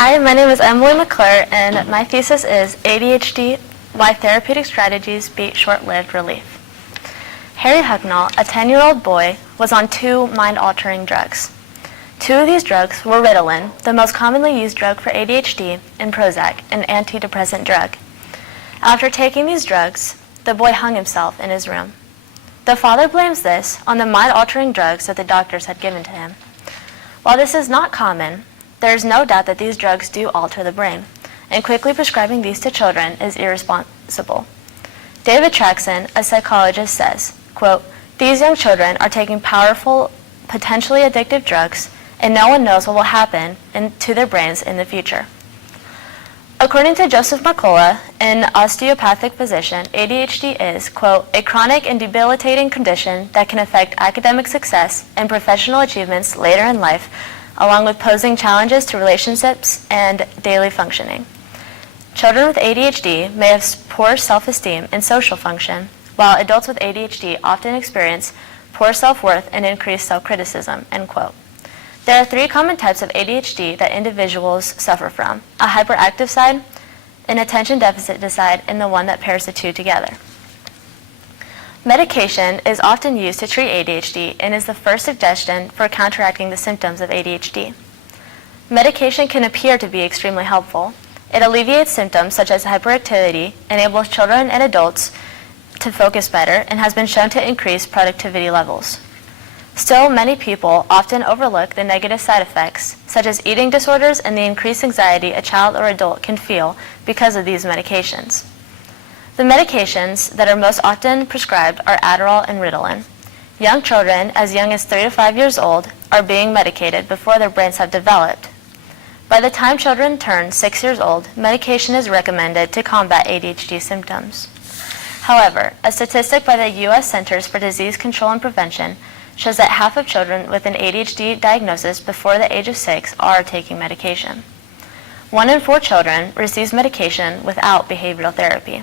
Hi, my name is Emily McClure, and my thesis is ADHD, Why Therapeutic Strategies Beat Short-Lived Relief. Harry Hucknall, a 10-year-old boy, was on 2 mind-altering drugs. 2 of these drugs were Ritalin, the most commonly used drug for ADHD, and Prozac, an antidepressant drug. After taking these drugs, the boy hung himself in his room. The father blames this on the mind-altering drugs that the doctors had given to him. While this is not common, there is no doubt that these drugs do alter the brain, and quickly prescribing these to children is irresponsible. David Traxon, a psychologist, says, quote, "These young children are taking powerful, potentially addictive drugs, and no one knows what will happen to their brains in the future." According to Joseph McClure, an osteopathic physician, ADHD is, quote, "a chronic and debilitating condition that can affect academic success and professional achievements later in life, along with posing challenges to relationships and daily functioning. Children with ADHD may have poor self-esteem and social function, while adults with ADHD often experience poor self-worth and increased self-criticism," end quote. There are 3 common types of ADHD that individuals suffer from: a hyperactive side, an attention deficit side, and the one that pairs the 2 together. Medication is often used to treat ADHD and is the first suggestion for counteracting the symptoms of ADHD. Medication can appear to be extremely helpful. It alleviates symptoms such as hyperactivity, enables children and adults to focus better, and has been shown to increase productivity levels. Still, many people often overlook the negative side effects, such as eating disorders and the increased anxiety a child or adult can feel because of these medications. The medications that are most often prescribed are Adderall and Ritalin. Young children, as young as 3 to 5 years old, are being medicated before their brains have developed. By the time children turn 6 years old, medication is recommended to combat ADHD symptoms. However, a statistic by the U.S. Centers for Disease Control and Prevention shows that half of children with an ADHD diagnosis before the age of 6 are taking medication. 1 in 4 children receives medication without behavioral therapy.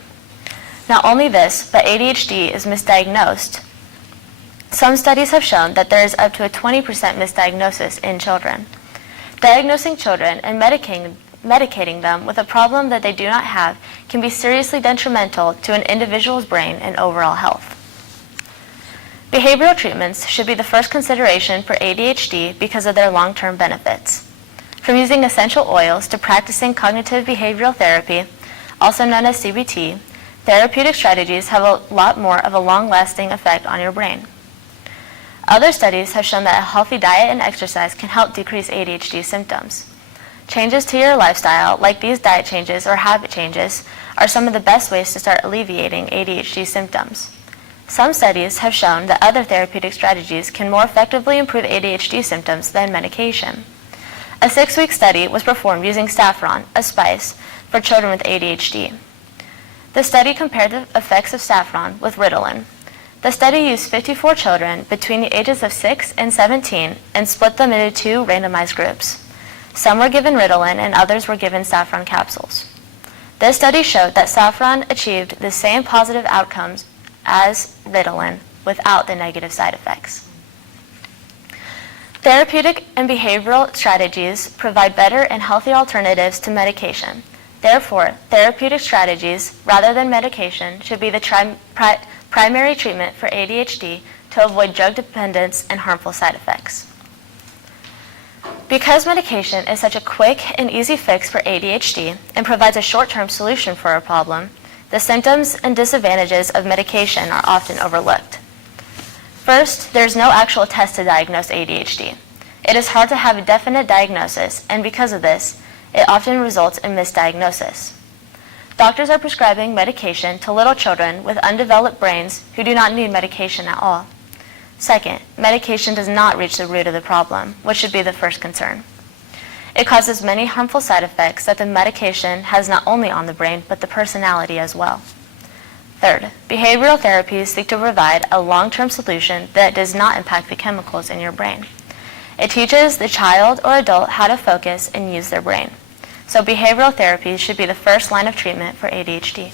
Not only this, but ADHD is misdiagnosed. Some studies have shown that there is up to a 20% misdiagnosis in children. Diagnosing children and medicating them with a problem that they do not have can be seriously detrimental to an individual's brain and overall health. Behavioral treatments should be the first consideration for ADHD because of their long-term benefits. From using essential oils to practicing cognitive behavioral therapy, also known as CBT, therapeutic strategies have a lot more of a long-lasting effect on your brain. Other studies have shown that a healthy diet and exercise can help decrease ADHD symptoms. Changes to your lifestyle, like these diet changes or habit changes, are some of the best ways to start alleviating ADHD symptoms. Some studies have shown that other therapeutic strategies can more effectively improve ADHD symptoms than medication. A 6-week study was performed using saffron, a spice, for children with ADHD. The study compared the effects of saffron with Ritalin. The study used 54 children between the ages of 6 and 17 and split them into 2 randomized groups. Some were given Ritalin and others were given saffron capsules. This study showed that saffron achieved the same positive outcomes as Ritalin without the negative side effects. Therapeutic and behavioral strategies provide better and healthy alternatives to medication. Therefore, therapeutic strategies, rather than medication, should be the primary treatment for ADHD to avoid drug dependence and harmful side effects. Because medication is such a quick and easy fix for ADHD and provides a short-term solution for a problem, the symptoms and disadvantages of medication are often overlooked. First, there is no actual test to diagnose ADHD. It is hard to have a definite diagnosis, and because of this, it often results in misdiagnosis. Doctors are prescribing medication to little children with undeveloped brains who do not need medication at all. Second, medication does not reach the root of the problem, which should be the first concern. It causes many harmful side effects that the medication has not only on the brain, but the personality as well. Third, behavioral therapies seek to provide a long-term solution that does not impact the chemicals in your brain. It teaches the child or adult how to focus and use their brain. So behavioral therapy should be the first line of treatment for ADHD.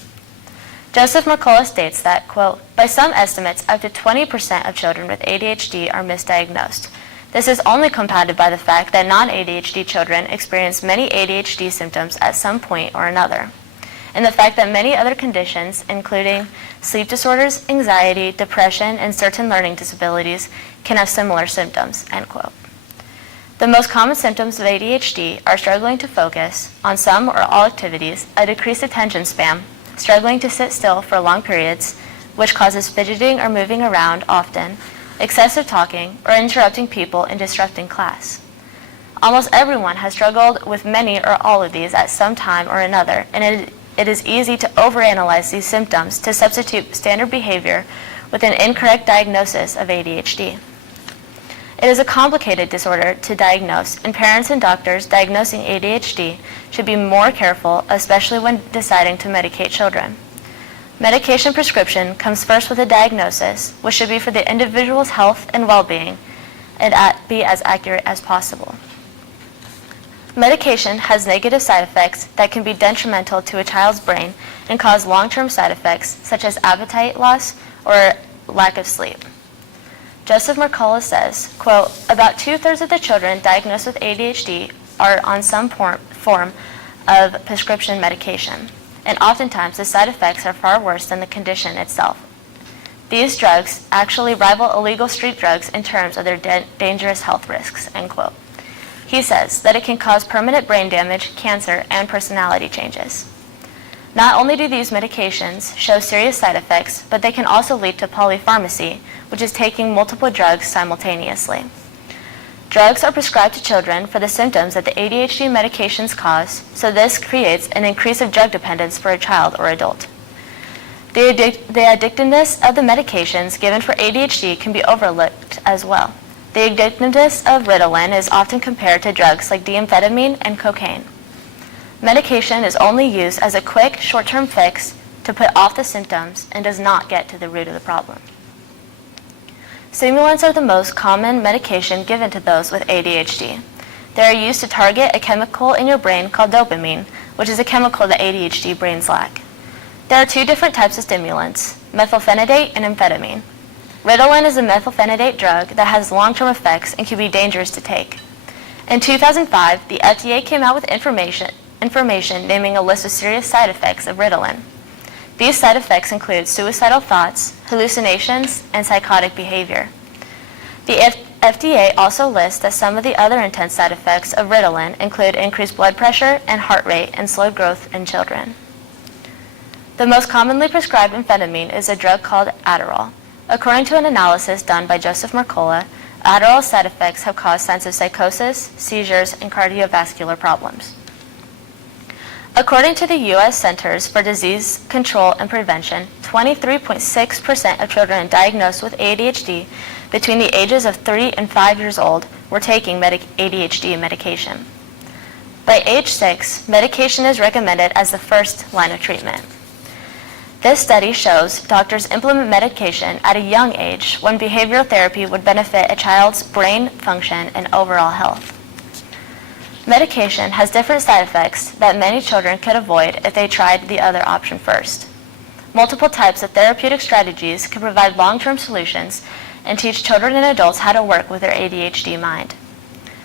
Joseph McClure states that, quote, "By some estimates, up to 20% of children with ADHD are misdiagnosed. This is only compounded by the fact that non-ADHD children experience many ADHD symptoms at some point or another, and the fact that many other conditions, including sleep disorders, anxiety, depression, and certain learning disabilities, can have similar symptoms, end quote. The most common symptoms of ADHD are struggling to focus on some or all activities, a decreased attention span, struggling to sit still for long periods, which causes fidgeting or moving around often, excessive talking, or interrupting people and disrupting class. Almost everyone has struggled with many or all of these at some time or another, and it is easy to overanalyze these symptoms to substitute standard behavior with an incorrect diagnosis of ADHD. It is a complicated disorder to diagnose, and parents and doctors diagnosing ADHD should be more careful, especially when deciding to medicate children. Medication prescription comes first with a diagnosis, which should be for the individual's health and well-being and be as accurate as possible. Medication has negative side effects that can be detrimental to a child's brain and cause long-term side effects such as appetite loss or lack of sleep. Joseph McClure says, quote, about 2/3 of the children diagnosed with ADHD are on some form of prescription medication, and oftentimes the side effects are far worse than the condition itself. These drugs actually rival illegal street drugs in terms of their dangerous health risks, end quote. He says that it can cause permanent brain damage, cancer, and personality changes. Not only do these medications show serious side effects, but they can also lead to polypharmacy, which is taking multiple drugs simultaneously. Drugs are prescribed to children for the symptoms that the ADHD medications cause, so this creates an increase of drug dependence for a child or adult. The addictiveness of the medications given for ADHD can be overlooked as well. The addictiveness of Ritalin is often compared to drugs like d'amphetamine and cocaine. Medication is only used as a quick, short-term fix to put off the symptoms and does not get to the root of the problem. Stimulants are the most common medication given to those with ADHD. They are used to target a chemical in your brain called dopamine, which is a chemical that ADHD brains lack. There are two different types of stimulants, methylphenidate and amphetamine. Ritalin is a methylphenidate drug that has long-term effects and can be dangerous to take. In 2005, the FDA came out with information naming a list of serious side effects of Ritalin. These side effects include suicidal thoughts, hallucinations, and psychotic behavior. The FDA also lists that some of the other intense side effects of Ritalin include increased blood pressure and heart rate and slow growth in children. The most commonly prescribed amphetamine is a drug called Adderall. According to an analysis done by Joseph McClure, Adderall's side effects have caused signs of psychosis, seizures, and cardiovascular problems. According to the U.S. Centers for Disease Control and Prevention, 23.6% of children diagnosed with ADHD between the ages of 3 and 5 years old were taking ADHD medication. By age 6, medication is recommended as the first line of treatment. This study shows doctors implement medication at a young age when behavioral therapy would benefit a child's brain function and overall health. Medication has different side effects that many children could avoid if they tried the other option first. Multiple types of therapeutic strategies can provide long-term solutions and teach children and adults how to work with their ADHD mind.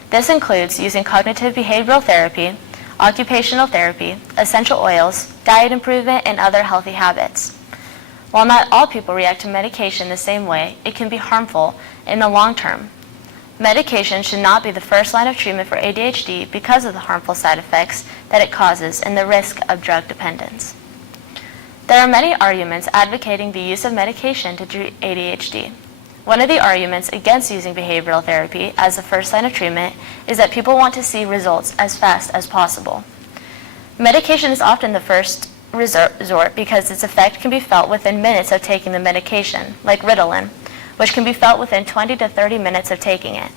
This includes using cognitive behavioral therapy, occupational therapy, essential oils, diet improvement, and other healthy habits. While not all people react to medication the same way, it can be harmful in the long term. Medication should not be the first line of treatment for ADHD because of the harmful side effects that it causes and the risk of drug dependence. There are many arguments advocating the use of medication to treat ADHD. One of the arguments against using behavioral therapy as the first line of treatment is that people want to see results as fast as possible. Medication is often the first resort because its effect can be felt within minutes of taking the medication, like Ritalin, which can be felt within 20 to 30 minutes of taking it.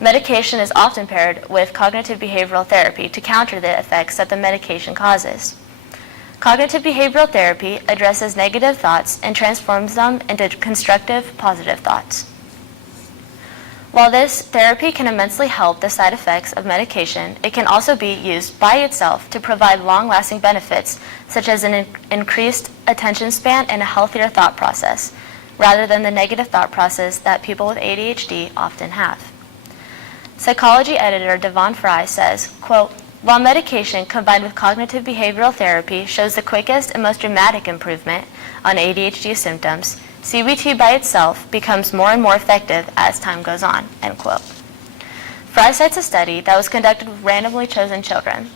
Medication is often paired with cognitive behavioral therapy to counter the effects that the medication causes. Cognitive behavioral therapy addresses negative thoughts and transforms them into constructive, positive thoughts. While this therapy can immensely help the side effects of medication, it can also be used by itself to provide long-lasting benefits, such as an increased attention span and a healthier thought process, rather than the negative thought process that people with ADHD often have. Psychology editor Devon Fry says, quote, "While medication combined with cognitive behavioral therapy shows the quickest and most dramatic improvement on ADHD symptoms, CBT by itself becomes more and more effective as time goes on," end quote. Fry cites a study that was conducted with randomly chosen children.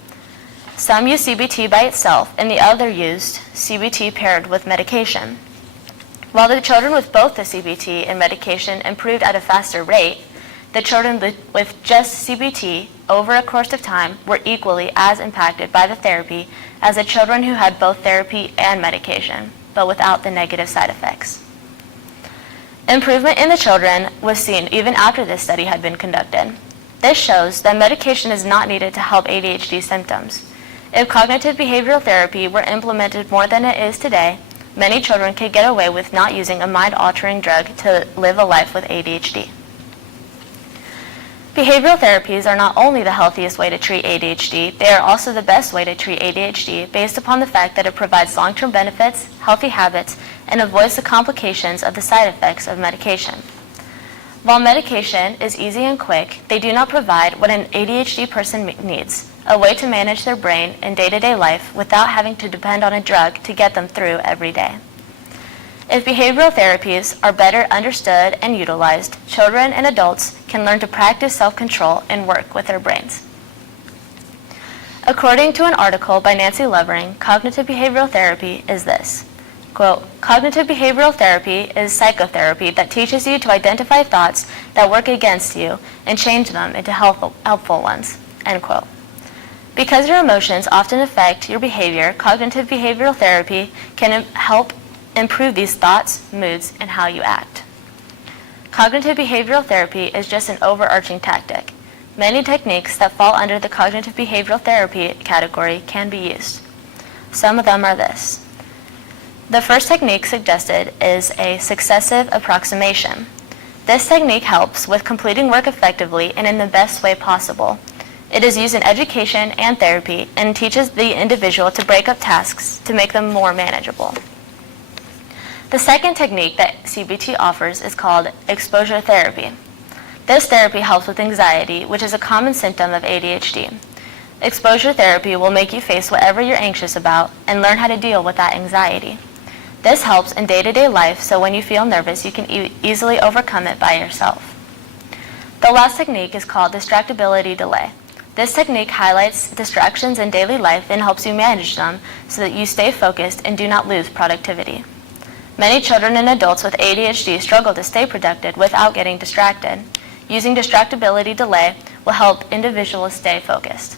Some used CBT by itself and the other used CBT paired with medication. While the children with both the CBT and medication improved at a faster rate, the children with just CBT over a course of time were equally as impacted by the therapy as the children who had both therapy and medication, but without the negative side effects. Improvement in the children was seen even after this study had been conducted. This shows that medication is not needed to help ADHD symptoms. If cognitive behavioral therapy were implemented more than it is today, many children could get away with not using a mind-altering drug to live a life with ADHD. Behavioral therapies are not only the healthiest way to treat ADHD, they are also the best way to treat ADHD based upon the fact that it provides long-term benefits, healthy habits, and avoids the complications of the side effects of medication. While medication is easy and quick, they do not provide what an ADHD person needs, a way to manage their brain in day-to-day life without having to depend on a drug to get them through every day. If behavioral therapies are better understood and utilized, children and adults can learn to practice self-control and work with their brains. According to an article by Nancy Levering, cognitive behavioral therapy is this. Quote, "Cognitive behavioral therapy is psychotherapy that teaches you to identify thoughts that work against you and change them into helpful ones," end quote. Because your emotions often affect your behavior, cognitive behavioral therapy can help improve these thoughts, moods, and how you act. Cognitive behavioral therapy is just an overarching tactic. Many techniques that fall under the cognitive behavioral therapy category can be used. Some of them are this. The first technique suggested is a successive approximation. This technique helps with completing work effectively and in the best way possible. It is used in education and therapy and teaches the individual to break up tasks to make them more manageable. The second technique that CBT offers is called exposure therapy. This therapy helps with anxiety, which is a common symptom of ADHD. Exposure therapy will make you face whatever you're anxious about and learn how to deal with that anxiety. This helps in day-to-day life, so when you feel nervous, you can easily overcome it by yourself. The last technique is called distractibility delay. This technique highlights distractions in daily life and helps you manage them so that you stay focused and do not lose productivity. Many children and adults with ADHD struggle to stay productive without getting distracted. Using distractibility delay will help individuals stay focused.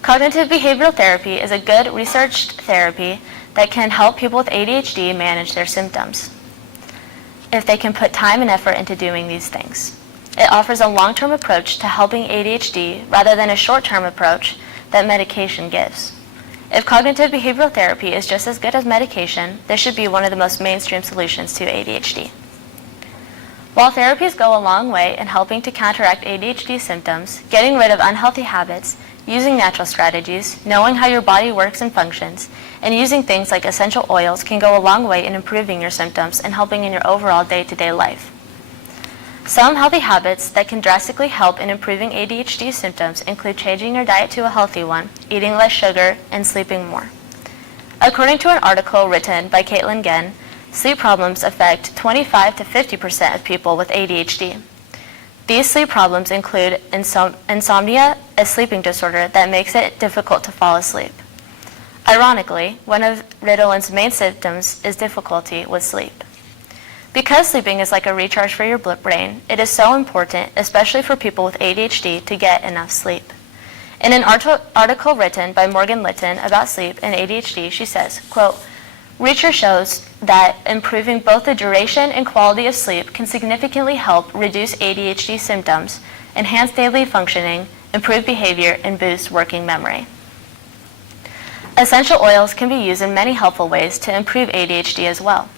Cognitive behavioral therapy is a good researched therapy that can help people with ADHD manage their symptoms if they can put time and effort into doing these things. It offers a long-term approach to helping ADHD rather than a short-term approach that medication gives. If cognitive behavioral therapy is just as good as medication, this should be one of the most mainstream solutions to ADHD. While therapies go a long way in helping to counteract ADHD symptoms, getting rid of unhealthy habits, using natural strategies, knowing how your body works and functions, and using things like essential oils can go a long way in improving your symptoms and helping in your overall day-to-day life. Some healthy habits that can drastically help in improving ADHD symptoms include changing your diet to a healthy one, eating less sugar, and sleeping more. According to an article written by Caitlin Genn, sleep problems affect 25 to 50% of people with ADHD. These sleep problems include insomnia, a sleeping disorder that makes it difficult to fall asleep. Ironically, one of Ritalin's main symptoms is difficulty with sleep. Because sleeping is like a recharge for your brain, it is so important, especially for people with ADHD, to get enough sleep. In an article written by Morgan Litton about sleep and ADHD, she says, quote, "Research shows that improving both the duration and quality of sleep can significantly help reduce ADHD symptoms, enhance daily functioning, improve behavior, and boost working memory." Essential oils can be used in many helpful ways to improve ADHD as well.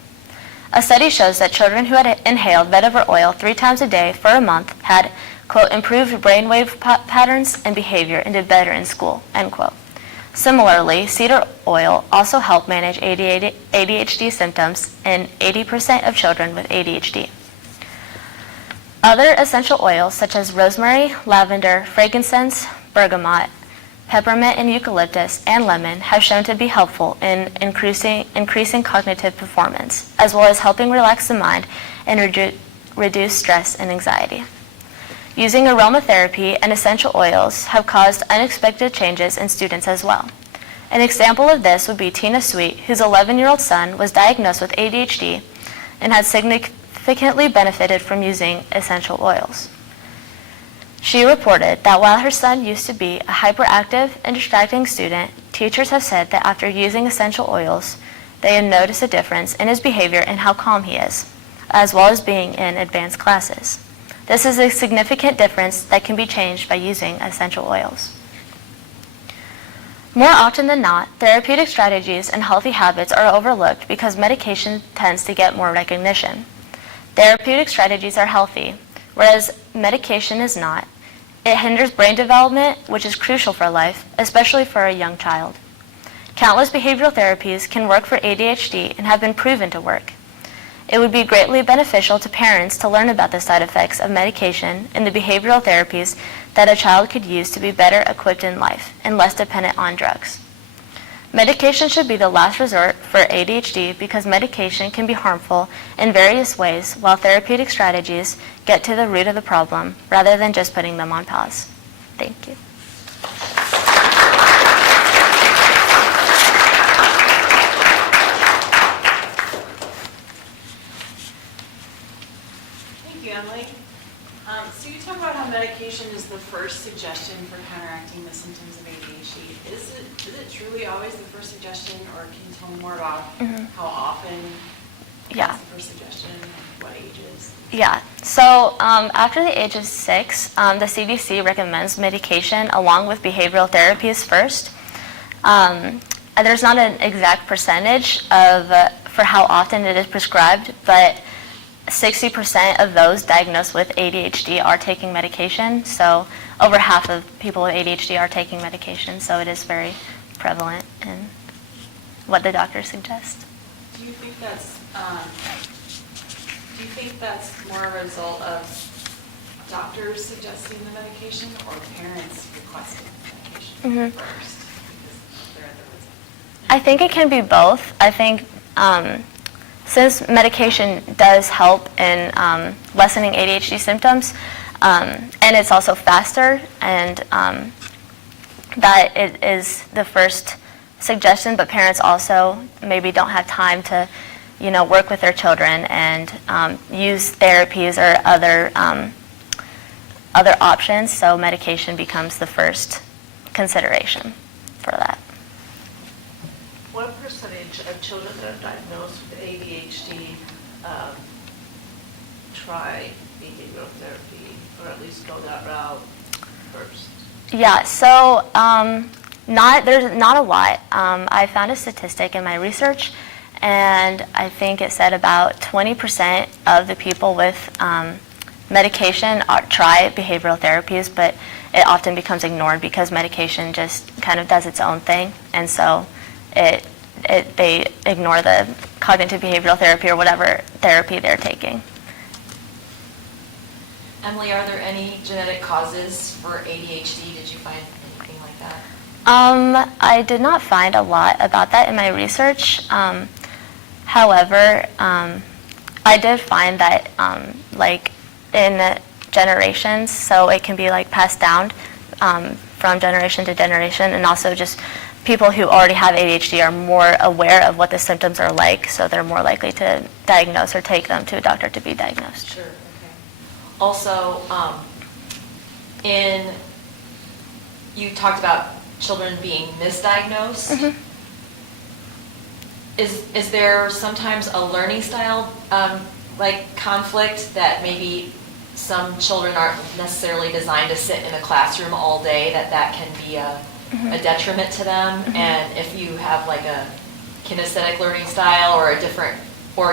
A study shows that children who had inhaled vetiver oil 3 times a day for a month had, quote, "improved brainwave patterns and behavior and did better in school," end quote. Similarly, cedar oil also helped manage ADHD symptoms in 80% of children with ADHD. Other essential oils such as rosemary, lavender, frankincense, bergamot, peppermint and eucalyptus, and lemon have shown to be helpful in increasing cognitive performance, as well as helping relax the mind and reduce stress and anxiety. Using aromatherapy and essential oils have caused unexpected changes in students as well. An example of this would be Tina Sweet, whose 11-year-old son was diagnosed with ADHD and had significantly benefited from using essential oils. She reported that while her son used to be a hyperactive and distracting student, teachers have said that after using essential oils, they have noticed a difference in his behavior and how calm he is, as well as being in advanced classes. This is a significant difference that can be changed by using essential oils. More often than not, therapeutic strategies and healthy habits are overlooked because medication tends to get more recognition. Therapeutic strategies are healthy, whereas medication is not. It hinders brain development, which is crucial for life, especially for a young child. Countless behavioral therapies can work for ADHD and have been proven to work. It would be greatly beneficial to parents to learn about the side effects of medication and the behavioral therapies that a child could use to be better equipped in life and less dependent on drugs. Medication should be the last resort for ADHD because medication can be harmful in various ways, while therapeutic strategies get to the root of the problem rather than just putting them on pause. Thank you. Thank you, Emily. So you talk about how medication is the first suggestion for counteracting the symptoms of ADHD. Is it truly always the first suggestion, or can you tell me more about how often it's the first suggestion, what ages? Yeah, so after the age of 6, the CDC recommends medication along with behavioral therapies first. There's not an exact percentage for how often it is prescribed, but 60% of those diagnosed with ADHD are taking medication, so over half of people with ADHD are taking medication, so it is very prevalent in what the doctors suggest. Do you think that's more a result of doctors suggesting the medication or parents requesting the medication first? Because they're the I think it can be both. I think since medication does help in lessening ADHD symptoms, and it's also faster, and that it is the first suggestion, but parents also maybe don't have time to, work with their children and use therapies or other options, so medication becomes the first consideration for that. What percentage of children that are diagnosed with ADHD try behavioral therapy, or at least go that route first? Yeah, so there's not a lot. I found a statistic in my research, and I think it said about 20% of the people with medication try behavioral therapies, but it often becomes ignored because medication just kind of does its own thing, and so they ignore the cognitive behavioral therapy or whatever therapy they're taking. Emily, are there any genetic causes for ADHD? Did you find anything like that? I did not find a lot about that in my research. However, I did find that like in generations, so it can be like passed down from generation to generation, and also just people who already have ADHD are more aware of what the symptoms are like, so they're more likely to diagnose or take them to a doctor to be diagnosed. Sure, okay. Also, you talked about children being misdiagnosed. Mm-hmm. Is there sometimes a learning style conflict that maybe some children aren't necessarily designed to sit in a classroom all day, that can be a detriment to them? Mm-hmm. And if you have like a kinesthetic learning style or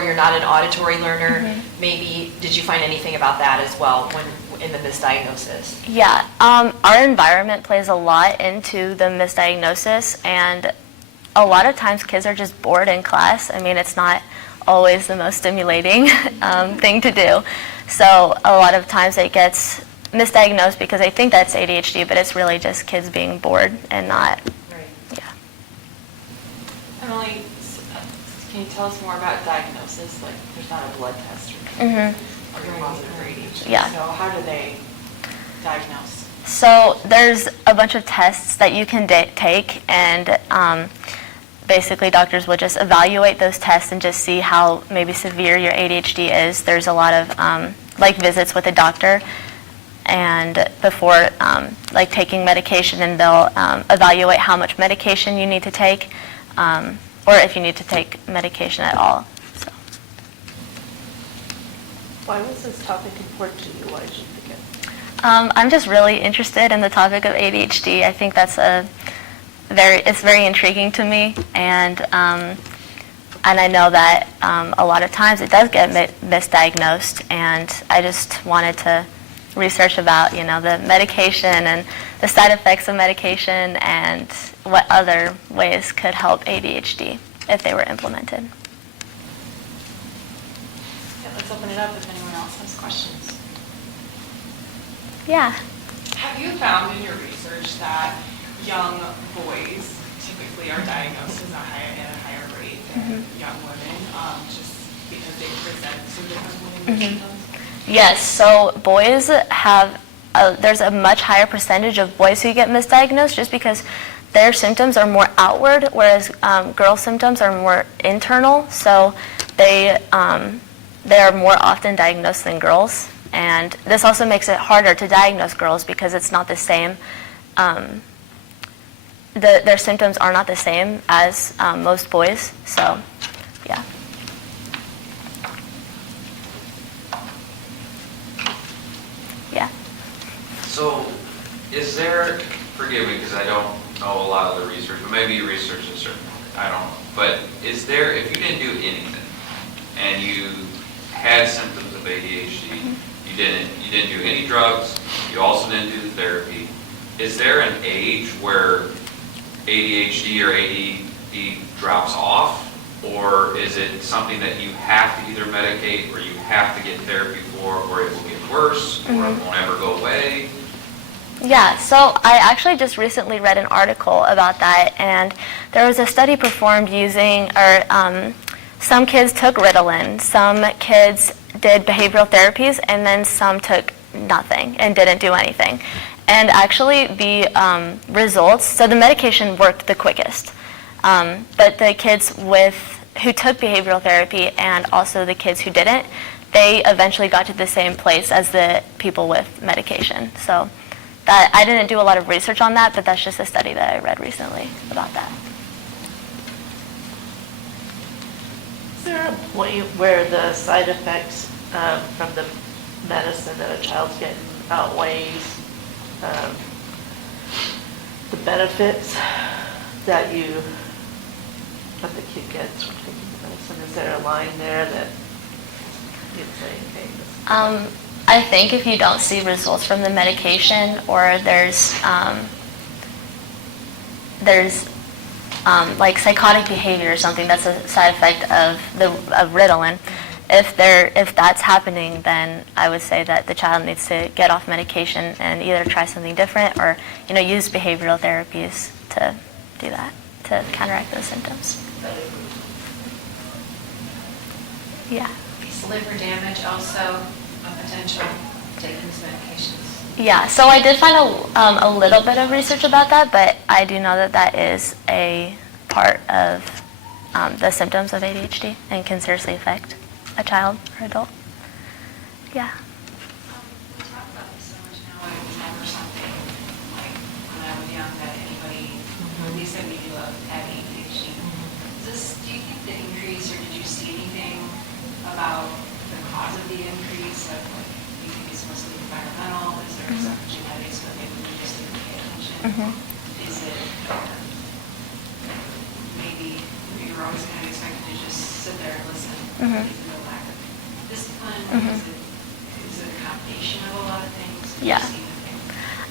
you're not an auditory learner, maybe, did you find anything about that as well when in the misdiagnosis? Yeah, our environment plays a lot into the misdiagnosis, and a lot of times kids are just bored in class. I mean, it's not always the most stimulating thing to do. So a lot of times it gets misdiagnosed because they think that's ADHD, but it's really just kids being bored and not, Right. yeah. Emily, can you tell us more about diagnosis? Like, there's not a blood test or Mm-hmm. or you're positive for ADHD. Yeah. So how do they diagnose? So there's a bunch of tests that you can take, and basically doctors will just evaluate those tests and just see how maybe severe your ADHD is. There's a lot of like visits with a doctor, and before like taking medication, and they'll evaluate how much medication you need to take, or if you need to take medication at all. So. Why was this topic important to you? Why did you pick it? I'm just really interested in the topic of ADHD. I think that's it's very intriguing to me, and I know that a lot of times it does get misdiagnosed, and I just wanted to research about, the medication and the side effects of medication and what other ways could help ADHD if they were implemented. Yeah, let's open it up if anyone else has questions. Yeah. Have you found in your research that young boys typically are diagnosed at a higher rate than young women, just because they present so differently in their symptoms? Yes, so boys there's a much higher percentage of boys who get misdiagnosed just because their symptoms are more outward, whereas girls' symptoms are more internal, so they are more often diagnosed than girls. And this also makes it harder to diagnose girls because it's not the same. Their symptoms are not the same as most boys. So, yeah. Yeah. So, is there, forgive me because I don't know a lot of the research, but maybe you researched a certain, I don't know. But is there, if you didn't do anything and you had symptoms of ADHD, you didn't do any drugs, you also didn't do the therapy, is there an age where ADHD or ADD drops off? Or is it something that you have to either medicate or you have to get therapy for, or it will get worse, or it won't ever go away? Yeah, so I actually just recently read an article about that, and there was a study performed using, some kids took Ritalin, some kids did behavioral therapies, and then some took nothing and didn't do anything. And actually the results, so the medication worked the quickest, but the kids who took behavioral therapy and also the kids who didn't, they eventually got to the same place as the people with medication. So that, I didn't do a lot of research on that, but that's just a study that I read recently about that. Is there a point where the side effects from the medicine that a child's getting outweighs the benefits that the kid gets from taking the medicine? Is there a line there that you'd say, okay, this I think if you don't see results from the medication, or there's like psychotic behavior or something that's a side effect of Ritalin, if that's happening, then I would say that the child needs to get off medication and either try something different or use behavioral therapies to do that, to counteract those symptoms. Yeah. Is liver damage also a potential taking these medications? Yeah, so I did find a little bit of research about that, but I do know that that is a part of the symptoms of ADHD and can seriously affect a child or adult. Yeah. We talk about this so much now, I remember something like when I was young that anybody, at least that we knew of, had ADHD. Do you think the increase, or did you see anything about the cause of the increase? Of, like, do you think it's mostly environmental? Is there some genetics, but maybe we just didn't pay attention? Is it maybe you're always kind of expected to just sit there and listen? Is it a lack of discipline? Is it a combination of a lot of things? Do you Yeah. see anything?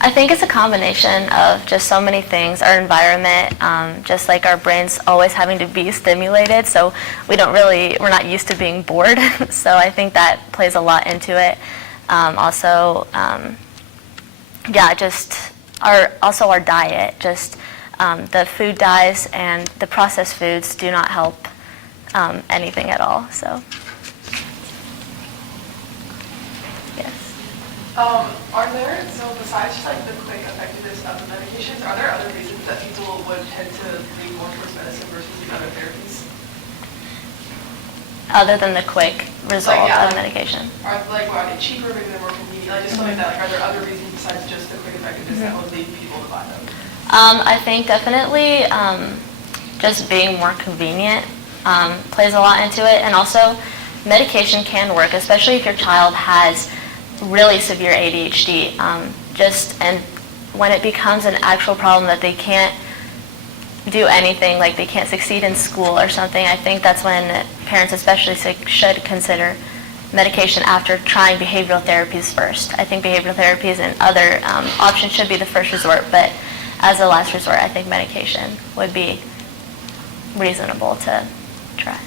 I think it's a combination of just so many things. Our environment, just like our brains always having to be stimulated, so we're not used to being bored. So I think that plays a lot into it. Just our diet, just the food dyes and the processed foods do not help anything at all. So, yes. So besides just like the quick effectiveness of the medications, are there other reasons that people would tend to lean more towards medicine versus the other therapies? Other than the quick result of like, medication. Are they cheaper, maybe they're more convenient, like just something like that, like are there other reasons besides just the quick effectiveness that would lead people to buy them? I think definitely just being more convenient plays a lot into it, and also medication can work, especially if your child has really severe ADHD. And when it becomes an actual problem that they can't do anything, like they can't succeed in school or something, I think that's when parents especially should consider medication after trying behavioral therapies first. I think behavioral therapies and other options should be the first resort, but as a last resort, I think medication would be reasonable to try.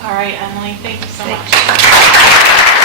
All right, Emily, thank you so much.